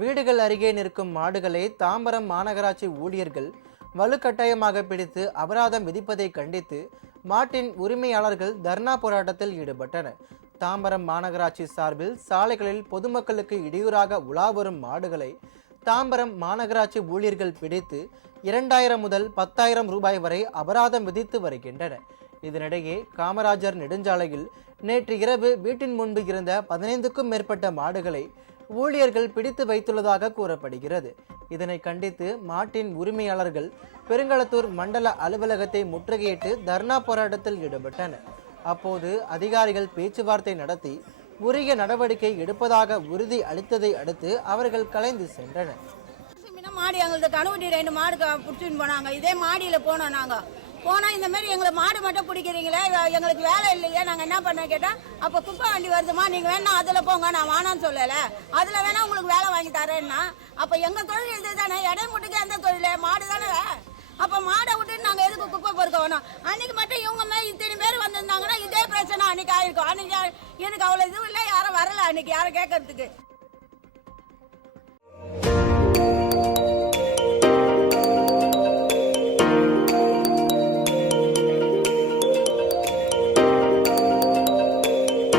வீடுகள் அருகே நிற்கும் மாடுகளை தாம்பரம் மாநகராட்சி ஊழியர்கள் வலுக்கட்டாயமாக பிடித்து அபராதம் விதிப்பதை கண்டித்து மாட்டின் உரிமையாளர்கள் தர்ணா போராட்டத்தில் ஈடுபட்டனர். தாம்பரம் மாநகராட்சி சார்பில் சாலைகளில் பொதுமக்களுக்கு இடையூறாக உலா வரும் மாடுகளை தாம்பரம் மாநகராட்சி ஊழியர்கள் பிடித்து 2000 முதல் 10,000 ரூபாய் வரை அபராதம் விதித்து வருகின்றனர். இதனிடையே காமராஜர் நெடுஞ்சாலையில் நேற்று இரவு வீட்டின் முன்பு இருந்த 15க்கும் மேற்பட்ட மாடுகளை ஊழியர்கள் பிடித்து வைத்துள்ளதாக கூறப்படுகிறது. இதனை கண்டித்து மாட்டின் உரிமையாளர்கள் பெருங்களத்தூர் மண்டல அலுவலகத்தை முற்றுகையிட்டு தர்ணா போராட்டத்தில் ஈடுபட்டனர். அப்போது அதிகாரிகள் பேச்சுவார்த்தை நடத்தி உரிய நடவடிக்கை எடுப்பதாக உறுதி அளித்ததை அடுத்து அவர்கள் கலைந்து சென்றனர். மாடி எங்களுக்கு கணுவட்டி 2 மாடு பிடிச்சின்னு போனாங்க. இதே மாடியில் போனோம். நாங்கள் போனால் இந்த மாதிரி எங்களை மாடு மட்டும் பிடிக்கிறீங்களே, எங்களுக்கு வேலை இல்லையா, நாங்கள் என்ன பண்ண கேட்டால், அப்போ குப்பை வண்டி வருதுமா, நீங்கள் வேணா அதில் போங்க, நான் வேணான்னு சொல்லலை, அதில் வேணா உங்களுக்கு வேலை வாங்கி தரேன்னா. அப்போ எங்கள் தொழில் இது தானே, இடைமுட்டுக்கு எந்த தொழில், மாடு தானே. அப்போ மாடை விட்டுட்டு நாங்கள் எதுக்கு குப்பை பொறுக்க வேணும்? அன்னைக்கு மட்டும் இவங்க மாதிரி இத்தனை பேர் வந்திருந்தாங்கன்னா இதே பிரச்சனை அன்னைக்கு ஆயிருக்கும். அன்னைக்கு எனக்கு அவ்வளோ இதுவும் இல்லை, யாரும் வரல அன்னைக்கு யாரும் கேட்கறதுக்கு.